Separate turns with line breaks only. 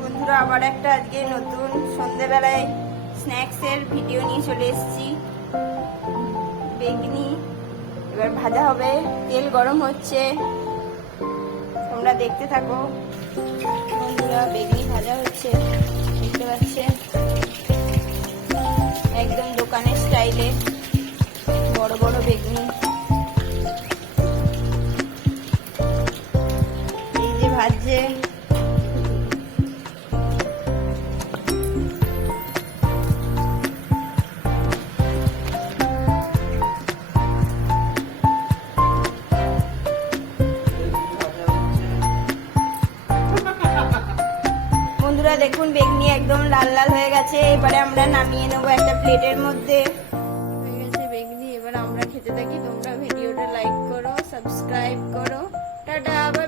বন্ধুরা, আবার একটা আজকে নতুন সন্ধেবেলায় স্ন্যাক্সের ভিডিও নিয়ে চলে এসেছি। বেগনি, এবার ভাজা হবে, তেল গরম হচ্ছে। তোমরা দেখতে থাকো। বন্ধুরা, বেগনি ভাজা হচ্ছে, দেখতে পাচ্ছেন একদম দোকানের স্টাইলে বড় বড় বেগনি। ভাজছে বন্ধুরা দেখুন, বেগনি একদম লাল লাল হয়ে গেছে। এবারে আমরা নামিয়ে নেব একটা প্লেটের মধ্যে। হয়ে গেছে বেগনি, এবার আমরা খেতে থাকি। তোমরা ভিডিওটা লাইক করো সাবস্ক্রাইব করো। Tata bye